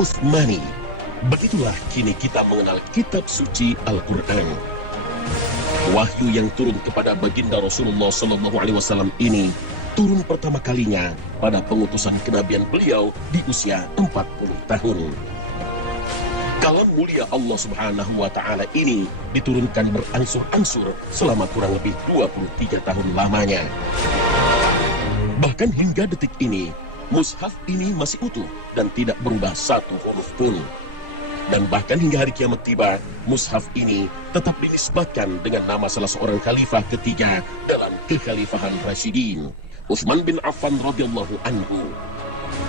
Utsmani. Begitulah kini kita mengenal kitab suci Al-Quran. Wahyu yang turun kepada baginda Rasulullah SAW ini turun pertama kalinya pada pengutusan kenabian beliau di usia 40 tahun. Kalam mulia Allah Subhanahu wa Ta'ala ini diturunkan berangsur-angsur selama kurang lebih 23 tahun lamanya. Bahkan hingga detik ini, mushaf ini masih utuh dan tidak berubah satu huruf pun. Dan bahkan hingga hari kiamat tiba, mushaf ini tetap dinisbatkan dengan nama salah seorang khalifah ketiga dalam kekhalifahan Rasyidin, Utsman bin Affan radhiyallahu anhu.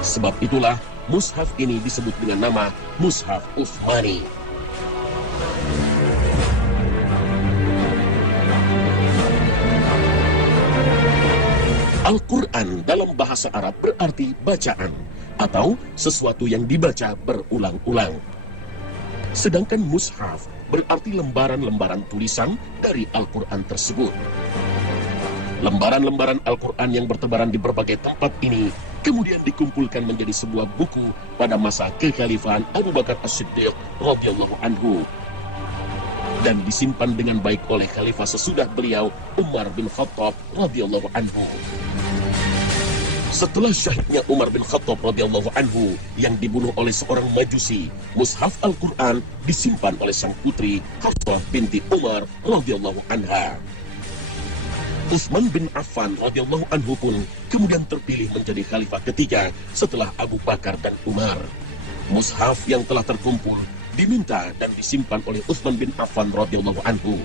Sebab itulah mushaf ini disebut dengan nama Mushaf Utsmani. Al-Quran dalam bahasa Arab berarti bacaan atau sesuatu yang dibaca berulang-ulang. Sedangkan mushaf berarti lembaran-lembaran tulisan dari Al-Quran tersebut. Lembaran-lembaran Al-Quran yang bertebaran di berbagai tempat ini kemudian dikumpulkan menjadi sebuah buku pada masa kekhalifahan Abu Bakar As-Siddiq radhiyallahu anhu dan disimpan dengan baik oleh khalifah sesudah beliau, Umar bin Khattab radhiyallahu anhu. Setelah syahidnya Umar bin Khattab radhiyallahu anhu yang dibunuh oleh seorang majusi, mushaf Al-Quran disimpan oleh sang putri Hafsah binti Umar radhiyallahu anha. Utsman bin Affan radhiyallahu anhu pun kemudian terpilih menjadi khalifah ketiga setelah Abu Bakar dan Umar. Mushaf yang telah terkumpul diminta dan disimpan oleh Utsman bin Affan radhiyallahu anhu.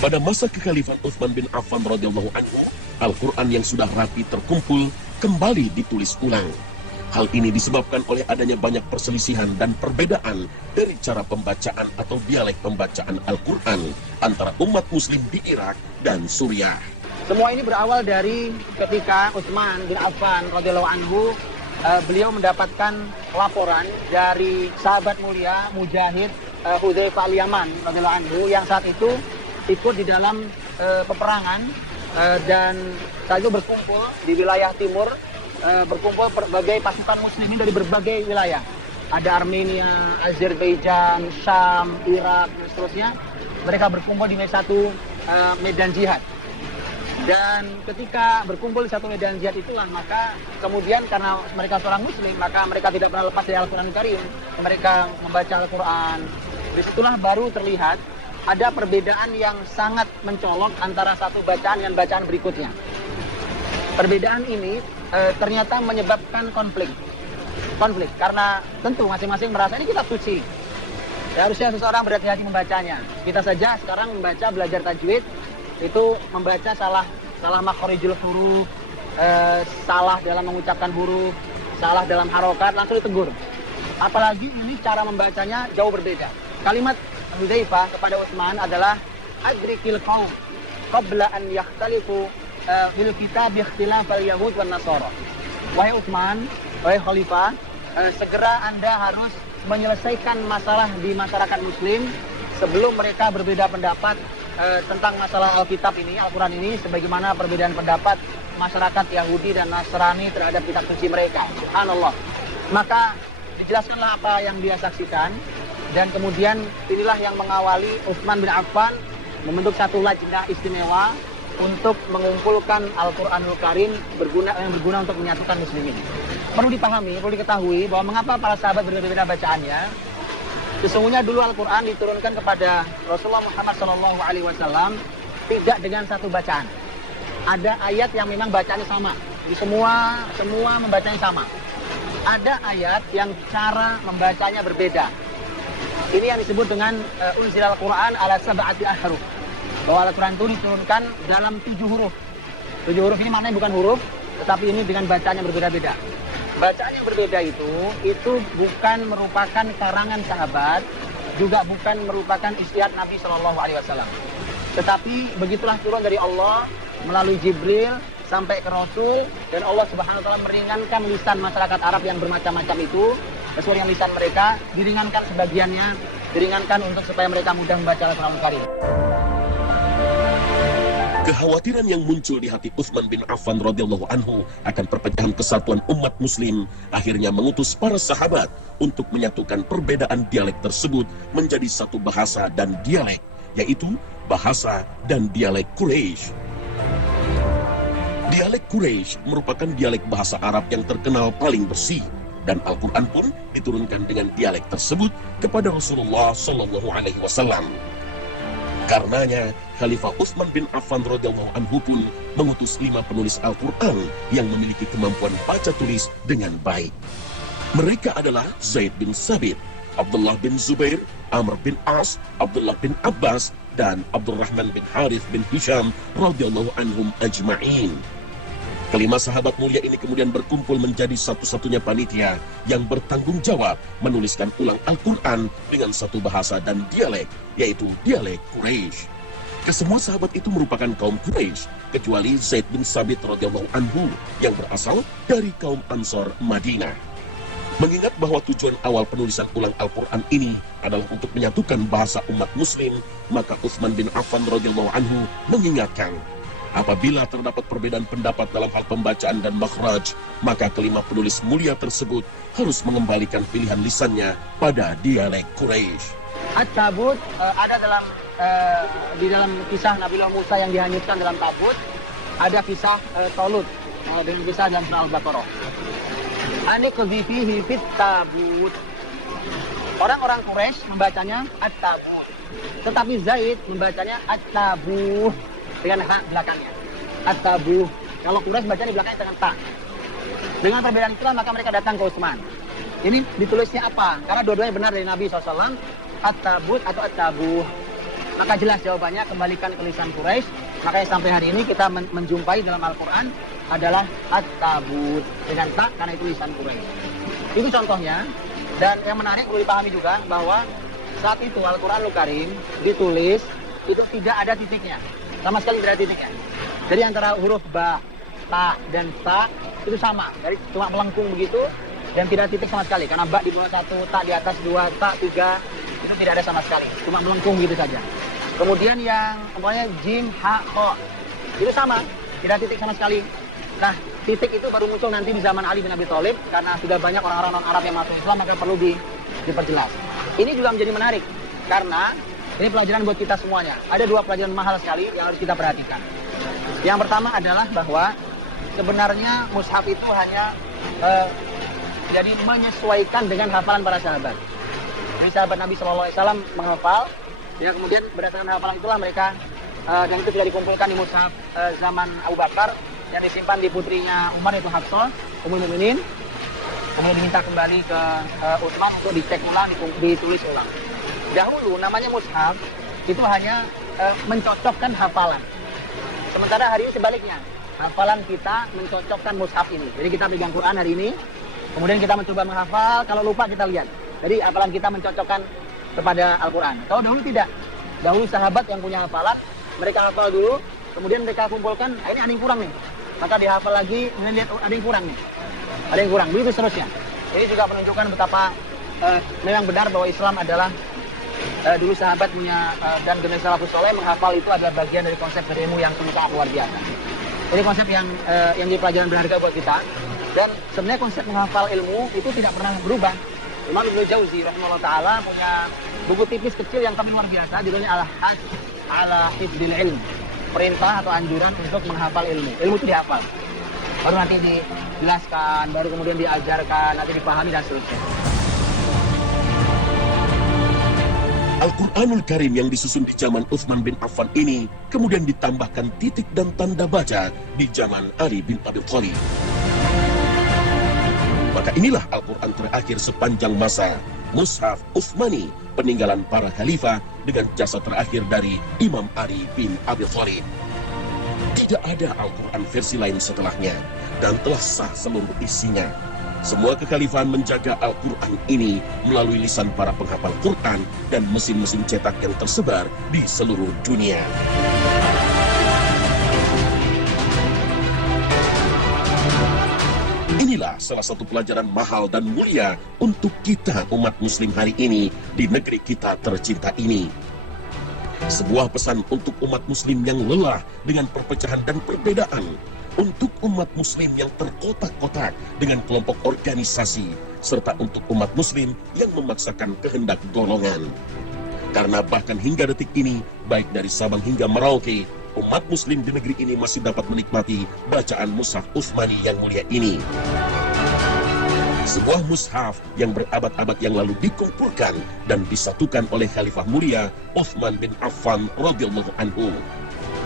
Pada masa kekhalifahan Utsman bin Affan radhiyallahu anhu, Al-Quran yang sudah rapi terkumpul kembali ditulis ulang. Hal ini disebabkan oleh adanya banyak perselisihan dan perbedaan dari cara pembacaan atau dialek pembacaan Al-Quran antara umat muslim di Irak dan Suriah. Semua ini berawal dari ketika Utsman bin Affan radhiyallahu anhu beliau mendapatkan laporan dari sahabat mulia Mujahid Hudzaifah al-Yaman radhiyallahu anhu yang saat itu ikut di dalam peperangan dan saat itu berkumpul di wilayah timur, berkumpul berbagai pasukan muslimin dari berbagai wilayah. Ada Armenia, Azerbaijan, Syam, Irak, dan seterusnya. Mereka berkumpul di satu medan jihad. Dan ketika berkumpul di satu medan jihad itulah, maka kemudian karena mereka seorang muslim, maka mereka tidak pernah lepas dari Al-Quran Karim. Mereka membaca Al-Quran. Disitulah baru terlihat ada perbedaan yang sangat mencolok antara satu bacaan dengan bacaan berikutnya. Perbedaan ini ternyata menyebabkan konflik karena tentu masing-masing merasa ini kitab suci. Ya, harusnya seseorang berhati-hati membacanya. Kita saja sekarang membaca, belajar tajwid, itu membaca salah makhorijul huruf, salah dalam mengucapkan huruf, salah dalam harokat, langsung ditegur. Apalagi ini cara membacanya jauh berbeda. Kalimat Hudzaifah kepada Utsman adalah adrikil qaum qabla an yakhtalifu fil kitab ikhtilafal yahud wan nasara. Wahai Utsman, wahai khalifah, segera Anda harus menyelesaikan masalah di masyarakat muslim sebelum mereka berbeda pendapat tentang masalah Alkitab ini, Al-Quran ini, sebagaimana perbedaan pendapat masyarakat Yahudi dan Nasrani terhadap kitab suci mereka. Subhanallah. Maka dijelaskanlah apa yang dia saksikan. Dan kemudian inilah yang mengawali Utsman bin Affan membentuk satu lajnah istimewa untuk mengumpulkan Al-Quranul Karim yang berguna untuk menyatukan muslimin. Perlu dipahami, perlu diketahui bahwa mengapa para sahabat berbeda-beda bacaannya. Sesungguhnya dulu Al-Quran diturunkan kepada Rasulullah Muhammad SAW tidak dengan satu bacaan. Ada ayat yang memang bacaannya sama. Jadi semua membacanya sama. Ada ayat yang cara membacanya berbeda. Ini yang disebut dengan unzilal Quran ala sab'ati ahruf. Bahwa Al-Quran itu diturunkan dalam 7 huruf. 7 huruf ini maknanya bukan huruf, tetapi ini dengan bacaan yang berbeda-beda. Bacaan yang berbeda itu bukan merupakan karangan sahabat, juga bukan merupakan istiad Nabi SAW. Tetapi begitulah turun dari Allah melalui Jibril sampai ke Rasul, dan Allah Subhanahu wa Ta'ala meringankan lisan masyarakat Arab yang bermacam-macam itu. Sesuai yang lisan mereka, diringankan sebagiannya, diringankan untuk supaya mereka mudah membaca Al-Quran Karim. Kekhawatiran yang muncul di hati Utsman bin Affan radhiyallahu anhu akan perpecahan kesatuan umat muslim akhirnya mengutus para sahabat untuk menyatukan perbedaan dialek tersebut menjadi satu bahasa dan dialek, yaitu bahasa dan dialek Quraisy. Dialek Quraisy merupakan dialek bahasa Arab yang terkenal paling bersih, dan Al-Quran pun diturunkan dengan dialek tersebut kepada Rasulullah SAW. Karenanya, Khalifah Utsman bin Affan radhiyallahu anhu pun mengutus 5 penulis Al-Quran yang memiliki kemampuan baca tulis dengan baik. Mereka adalah Zaid bin Sabit, Abdullah bin Zubair, Amr bin As, Abdullah bin Abbas, dan Abdurrahman bin Harith bin Hisham radhiyallahu anhum ajma'in. Kelima sahabat mulia ini kemudian berkumpul menjadi satu-satunya panitia yang bertanggung jawab menuliskan ulang Al-Quran dengan satu bahasa dan dialek, yaitu dialek Quraisy. Kesemua sahabat itu merupakan kaum Quraisy, kecuali Zaid bin Sabit radhiyallahu anhu yang berasal dari kaum Ansor Madinah. Mengingat bahwa tujuan awal penulisan ulang Al-Quran ini adalah untuk menyatukan bahasa umat muslim, maka Utsman bin Affan radhiyallahu anhu mengingatkan, apabila terdapat perbedaan pendapat dalam hal pembacaan dan makhraj, maka kelima penulis mulia tersebut harus mengembalikan pilihan lisannya pada dialek Quraisy. At-Tabut ada di dalam kisah Nabiullah Musa yang dihanyutkan dalam tabut, ada kisah Talut dengan kisah dalam surah Al-Baqarah. Aniqdhi fihi fit tabut. Orang-orang Quraisy membacanya At-Tabut, tetapi Zaid membacanya At-Tabuh dengan hak belakangnya. At-Tabuh. Kalau Quraisy baca di belakangnya dengan ta. Dengan perbedaan itulah maka mereka datang ke Utsman. Ini ditulisnya apa? Karena dua-duanya benar dari Nabi SAW. At-Tabut atau At-Tabuh. Maka jelas jawabannya, kembalikan ke lisan Quraisy. Makanya sampai hari ini kita menjumpai dalam Al-Quran adalah At-Tabut dengan ta, karena itu lisan Quraisy. Itu contohnya. Dan yang menarik perlu dipahami juga bahwa saat itu Al-Quranul Karim ditulis itu tidak ada titiknya. Sama sekali tidak ada titiknya. Jadi antara huruf ba, ta, dan ta itu sama. Jadi cuma melengkung begitu dan tidak ada titik sama sekali. Karena ba di bawah 1, ta di atas 2, ta 3 itu tidak ada sama sekali. Cuma melengkung gitu saja. Kemudian yang umpamanya jim, ha, kho itu sama, tidak ada titik sama sekali. Nah, titik itu baru muncul nanti di zaman Ali bin Abi Thalib karena sudah banyak orang-orang non-Arab yang masuk Islam, maka perlu diperjelas. Ini juga menjadi menarik karena ini pelajaran buat kita semuanya. Ada 2 pelajaran mahal sekali yang harus kita perhatikan. Yang pertama adalah bahwa sebenarnya mushaf itu hanya jadi menyesuaikan dengan hafalan para sahabat. Jadi sahabat Nabi SAW menghafal, ya kemudian berdasarkan hafalan itulah mereka dan itu tidak dikumpulkan di mushaf zaman Abu Bakar yang disimpan di putrinya Umar, itu Hafsah, Ummul Mukminin. Kemudian diminta kembali ke Utsman untuk dicek ulang, ditulis ulang. Dahulu namanya mushaf itu hanya mencocokkan hafalan. Sementara hari ini sebaliknya, hafalan kita mencocokkan mushaf ini. Jadi kita pegang Quran hari ini, kemudian kita mencoba menghafal, kalau lupa kita lihat. Jadi hafalan kita mencocokkan kepada Al-Quran. Kalau dahulu tidak. Dahulu sahabat yang punya hafalan, mereka hafal dulu, kemudian mereka kumpulkan, ini ada yang kurang nih. Maka dihafal lagi, kemudian lihat ada yang kurang nih. Ada yang kurang, begitu seterusnya. Ini juga menunjukkan betapa memang benar bahwa Islam adalah dulu sahabat punya dan generasi salafus saleh menghafal itu adalah bagian dari konsep ilmu yang sangat luar biasa. Ini konsep yang jadi pelajaran berharga buat kita. Dan sebenarnya konsep menghafal ilmu itu tidak pernah berubah. Imam Ibnu Jauzi rahimahullah taala punya buku tipis kecil yang tapi luar biasa, judulnya Al-Hajj ala Hifdzil Ilm. Perintah atau anjuran untuk menghafal ilmu. Ilmu itu dihafal. Baru nanti dijelaskan, baru kemudian diajarkan, nanti dipahami dan seterusnya. Al-Quranul Karim yang disusun di zaman Utsman bin Affan ini kemudian ditambahkan titik dan tanda baca di zaman Ali bin Abi Thalib. Maka inilah Al-Quran terakhir sepanjang masa, Mushaf Utsmani, peninggalan para khalifah dengan jasa terakhir dari Imam Ali bin Abi Thalib. Tidak ada Al-Quran versi lain setelahnya dan telah sah seluruh isinya. Semua kekhalifahan menjaga Al-Quran ini melalui lisan para penghafal Quran dan mesin-mesin cetak yang tersebar di seluruh dunia. Inilah salah satu pelajaran mahal dan mulia untuk kita umat muslim hari ini di negeri kita tercinta ini. Sebuah pesan untuk umat muslim yang lelah dengan perpecahan dan perbedaan, untuk umat muslim yang terkotak-kotak dengan kelompok organisasi, serta untuk umat muslim yang memaksakan kehendak golongan. Karena bahkan hingga detik ini, baik dari Sabang hingga Merauke, umat muslim di negeri ini masih dapat menikmati bacaan mushaf Utsmani yang mulia ini. Sebuah mushaf yang berabad-abad yang lalu dikumpulkan dan disatukan oleh Khalifah mulia Utsman bin Affan radhiyallahu anhu.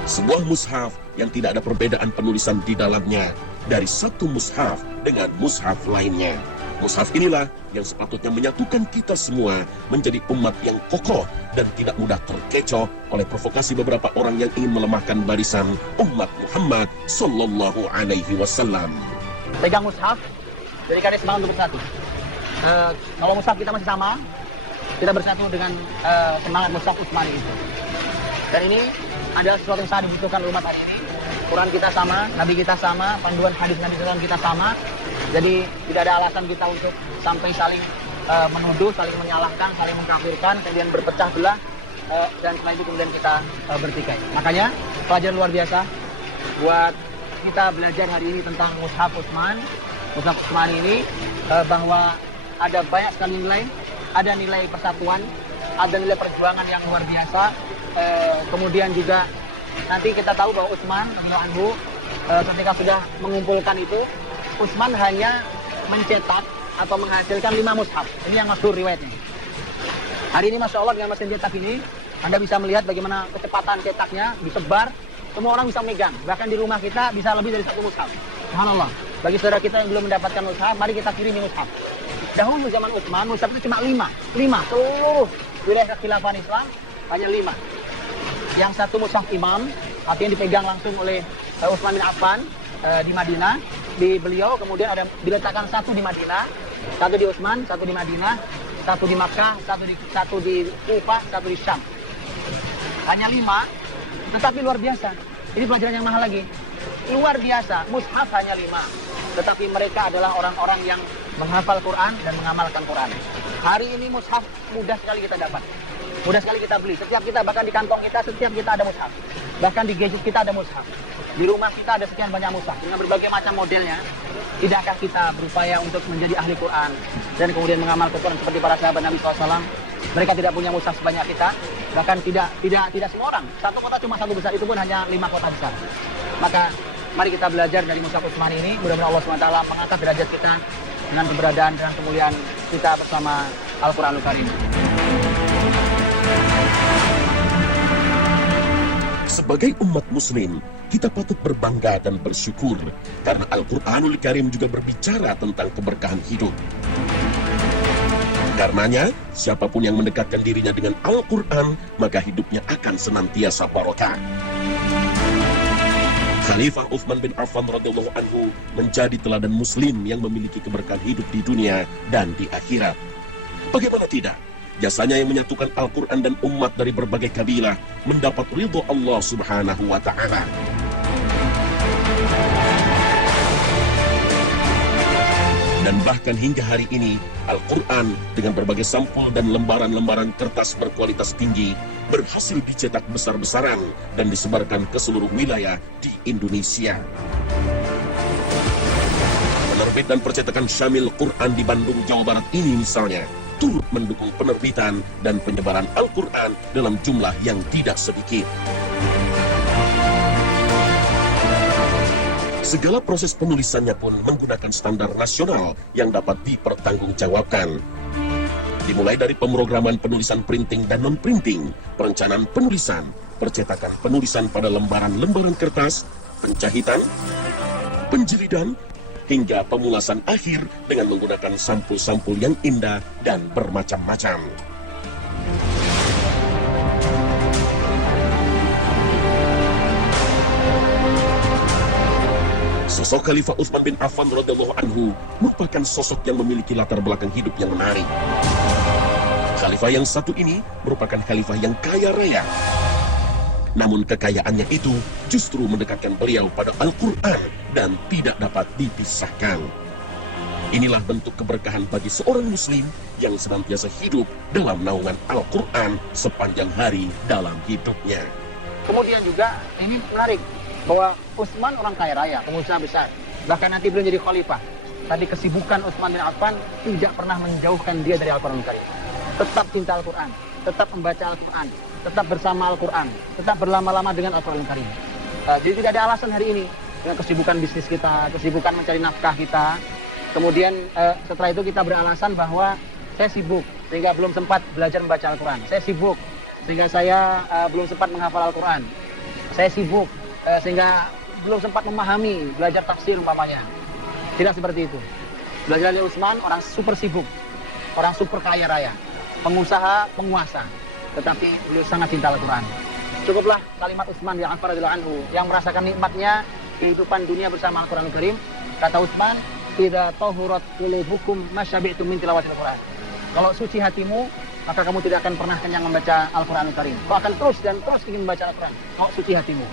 Sebuah mushaf yang tidak ada perbedaan penulisan di dalamnya dari satu mushaf dengan mushaf lainnya. Mushaf inilah yang sepatutnya menyatukan kita semua menjadi umat yang kokoh dan tidak mudah terkecoh oleh provokasi beberapa orang yang ingin melemahkan barisan umat Muhammad sallallahu alaihi wasallam. Pegang mushaf, jadikan semangat untuk bersatu. Kalau mushaf kita masih sama, kita bersatu dengan semangat mushaf Utsmani itu. Dan ini adalah sesuatu yang sangat dibutuhkan umat hari ini. Quran kita sama, Nabi kita sama, panduan hadis Nabi SAW kita sama. Jadi tidak ada alasan kita untuk sampai saling menuduh, saling menyalahkan, saling mengkafirkan, kemudian berpecah belah, dan setelah itu kemudian kita bertikai. Makanya pelajaran luar biasa buat kita belajar hari ini tentang mushaf Utsman. Mushaf Utsman ini bahwa ada banyak sekali nilai, ada nilai persatuan, ada nilai perjuangan yang luar biasa. Kemudian juga nanti kita tahu bahwa Utsman radhiyallahu anhu ketika sudah mengumpulkan itu, Utsman hanya mencetak atau menghasilkan 5 mushaf. Ini yang masyhur riwayatnya. Hari ini Masya Allah dengan mesin cetak ini, Anda bisa melihat bagaimana kecepatan cetaknya, disebar, semua orang bisa megang. Bahkan di rumah kita bisa lebih dari 1 mushaf. Subhanallah. Bagi saudara kita yang belum mendapatkan mushaf, mari kita kirimi mushaf. Dahulu zaman Utsman, mushaf itu cuma 5. Seluruh wilayah kekhilafan Islam hanya 5. Yang satu mushaf imam, artinya dipegang langsung oleh Utsman bin Affan di Madinah. Di beliau kemudian ada diletakkan 1 di Madinah, 1 di Utsman, 1 di Madinah, 1 di Makkah, 1 di Kufah, 1 di Syam. Hanya 5, tetapi luar biasa. Ini pelajaran yang mahal lagi. Luar biasa, mushaf hanya 5. Tetapi mereka adalah orang-orang yang menghafal Quran dan mengamalkan Quran. Hari ini mushaf mudah sekali kita dapat. Mudah sekali kita beli. Setiap kita, bahkan di kantong kita, setiap kita ada mushaf. Bahkan di gadget kita ada mushaf. Di rumah kita ada sekian banyak mushaf dengan berbagai macam modelnya. Tidakkah kita berupaya untuk menjadi ahli Quran dan kemudian mengamalkan Quran seperti para sahabat Nabi SAW? Mereka tidak punya mushaf sebanyak kita, bahkan tidak semua orang. Satu kota cuma 1 besar, itu pun hanya 5 kota besar. Maka mari kita belajar dari mushaf Utsmani ini. Mudah-mudahan Allah SWT mengangkat derajat kita dengan keberadaan dan kemuliaan kita bersama Al-Quranul Karim. Sebagai umat muslim, kita patut berbangga dan bersyukur karena Al-Quranul Karim juga berbicara tentang keberkahan hidup. Karenanya, siapapun yang mendekatkan dirinya dengan Al-Quran, maka hidupnya akan senantiasa barokah. Khalifah Utsman bin Affan radhiyallahu anhu menjadi teladan muslim yang memiliki keberkahan hidup di dunia dan di akhirat. Bagaimana tidak? Jasanya yang menyatukan Al-Quran dan umat dari berbagai kabilah mendapat ridho Allah Subhanahu wa Ta'ala. Dan bahkan hingga hari ini, Al-Quran dengan berbagai sampul dan lembaran-lembaran kertas berkualitas tinggi berhasil dicetak besar-besaran dan disebarkan ke seluruh wilayah di Indonesia. Penerbit dan percetakan Syamil Quran di Bandung, Jawa Barat ini misalnya, turut mendukung penerbitan dan penyebaran Al-Quran dalam jumlah yang tidak sedikit. Segala proses penulisannya pun menggunakan standar nasional yang dapat dipertanggungjawabkan. Dimulai dari pemrograman penulisan printing dan non-printing, perencanaan penulisan, percetakan penulisan pada lembaran-lembaran kertas, pencahitan, penjilidan, hingga pemulasan akhir dengan menggunakan sampul-sampul yang indah dan bermacam-macam. Sosok Khalifah Utsman bin Affan radhiyallahu anhu merupakan sosok yang memiliki latar belakang hidup yang menarik. Khalifah yang satu ini merupakan khalifah yang kaya raya. Namun kekayaannya itu justru mendekatkan beliau pada Al-Quran dan tidak dapat dipisahkan. Inilah bentuk keberkahan bagi seorang muslim yang senantiasa hidup dalam naungan Al-Quran sepanjang hari dalam hidupnya. Kemudian juga ini menarik bahwa Utsman orang kaya raya, pengusaha besar, bahkan nanti beliau jadi khalifah. Tadi kesibukan Utsman bin Affan tidak pernah menjauhkan dia dari Al-Quran Karim. Tetap cinta Al-Quran, tetap membaca Al-Quran, tetap bersama Al-Quran, tetap berlama-lama dengan Al-Quran Karim. Jadi tidak ada alasan hari ini dengan kesibukan bisnis kita, kesibukan mencari nafkah kita. Kemudian setelah itu kita beralasan bahwa saya sibuk sehingga belum sempat belajar membaca Al-Quran. Saya sibuk sehingga saya belum sempat menghafal Al-Quran. Saya sibuk sehingga belum sempat memahami belajar tafsir umpamanya. Tidak seperti itu. Belajar dari Utsman orang super sibuk, orang super kaya raya, pengusaha, penguasa, tetapi beliau sangat cinta Al-Quran. Cukuplah kalimat Utsman bin Affan radhiyallahu anhu yang merasakan nikmatnya kehidupan dunia bersama Al-Quran Karim. Kata Utsman, "Idza tahurat qulubukum masyabi'tum min tilawatil Quran." Kalau suci hatimu, maka kamu tidak akan pernah kenyang membaca Al-Quran Karim. Kau akan terus dan terus ingin membaca Al-Quran. Kalau suci hatimu.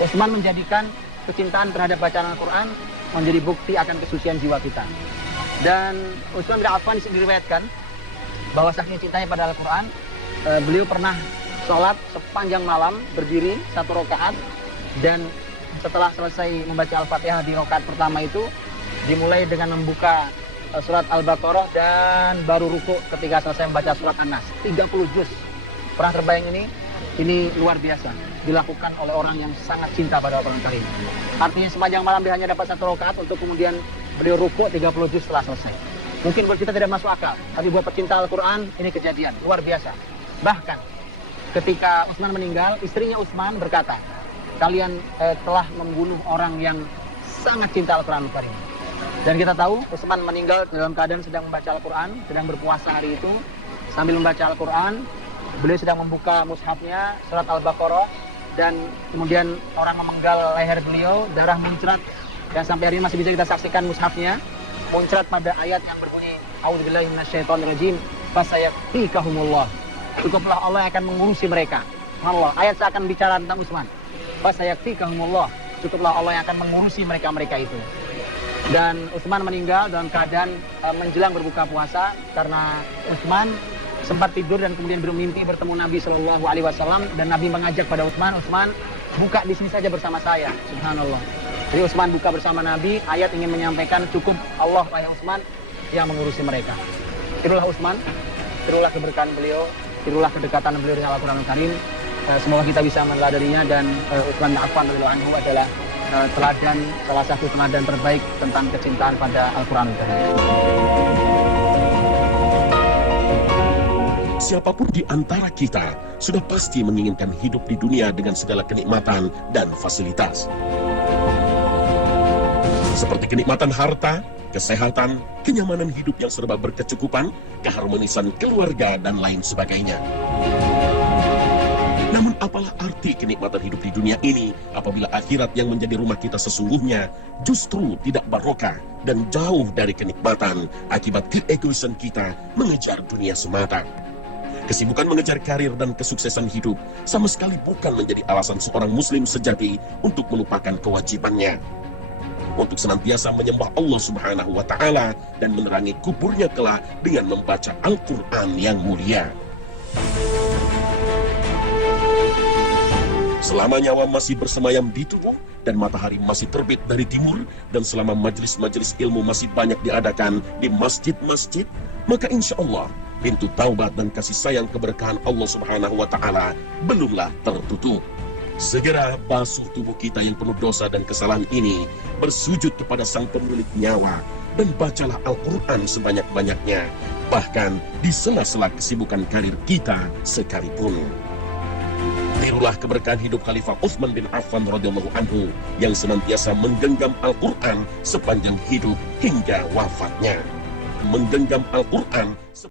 Utsman menjadikan kecintaan terhadap bacaan Al-Quran menjadi bukti akan kesucian jiwa kita. Dan Utsman bin Affan diriwayatkan bahwa saking cintanya pada Al-Quran, beliau pernah sholat sepanjang malam berdiri 1 rakaat, dan setelah selesai membaca Al-Fatihah di rakaat pertama itu dimulai dengan membuka surat Al-Baqarah dan baru ruku ketika selesai membaca surat An-Nas. 30 juz. Pernah terbayang ini luar biasa dilakukan oleh orang yang sangat cinta pada Al-Quran Karim. Artinya sepanjang malam dia hanya dapat 1 rakaat untuk kemudian beliau ruku 30 juz setelah selesai. Mungkin buat kita tidak masuk akal, tapi buat pecinta Al-Quran ini kejadian luar biasa. Bahkan ketika Utsman meninggal, istrinya Utsman berkata, "Kalian telah membunuh orang yang sangat cinta Al-Quran Karim." Dan kita tahu Utsman meninggal dalam keadaan sedang membaca Al-Quran, sedang berpuasa hari itu. Sambil membaca Al-Quran, beliau sedang membuka mushafnya, surat Al-Baqarah, dan kemudian orang memenggal leher beliau, darah muncrat, dan sampai hari ini masih bisa kita saksikan mushafnya, muncrat pada ayat yang berbunyi, "A'udzubillahi minasyaitonirrajim, fasayakfikahumullah." Cukuplah Allah yang akan mengurusi mereka. Allah, ayat seakan bicara tentang Utsman. Fasayakfikahumullah. Cukuplah Allah yang akan mengurusi mereka-mereka itu. Dan Utsman meninggal dalam keadaan menjelang berbuka puasa karena Utsman sempat tidur dan kemudian bermimpi bertemu Nabi Shallallahu Alaihi Wasallam, dan Nabi mengajak pada Utsman, buka di sini saja bersama saya. Subhanallah. Jadi Utsman buka bersama Nabi, ayat ingin menyampaikan cukup Allah wahai Utsman yang mengurusi mereka. Tirulah Utsman, tirulah keberkahan beliau, tirulah kedekatan beliau dengan Al-Quran Karim. Semoga kita bisa meneladaninya, dan Utsman bin Affan radhiyallahu anhu adalah teladan, salah satu teladan terbaik tentang kecintaan pada Al-Quran Karim. Siapapun di antara kita sudah pasti menginginkan hidup di dunia dengan segala kenikmatan dan fasilitas. Seperti kenikmatan harta, kesehatan, kenyamanan hidup yang serba berkecukupan, keharmonisan keluarga, dan lain sebagainya. Namun apalah arti kenikmatan hidup di dunia ini apabila akhirat yang menjadi rumah kita sesungguhnya justru tidak barokah dan jauh dari kenikmatan akibat keegoisan kita mengejar dunia semata. Kesibukan mengejar karir dan kesuksesan hidup sama sekali bukan menjadi alasan seorang muslim sejati untuk melupakan kewajibannya untuk senantiasa menyembah Allah Subhanahu wa Ta'ala dan menerangi kuburnya kelak dengan membaca Al-Quran yang mulia. Selama nyawa masih bersemayam di tubuh dan matahari masih terbit dari timur, dan selama majelis-majelis ilmu masih banyak diadakan di masjid-masjid, maka insya Allah pintu taubat dan kasih sayang keberkahan Allah Subhanahu wa Ta'ala belumlah tertutup. Segera basuh tubuh kita yang penuh dosa dan kesalahan ini, bersujud kepada Sang Pemilik nyawa, dan bacalah Al-Quran sebanyak-banyaknya, bahkan di sela-sela kesibukan karir kita sekalipun. Tirulah keberkahan hidup Khalifah Utsman bin Affan radhiyallahu anhu yang senantiasa menggenggam Al-Quran sepanjang hidup hingga wafatnya. Menggenggam Al-Quran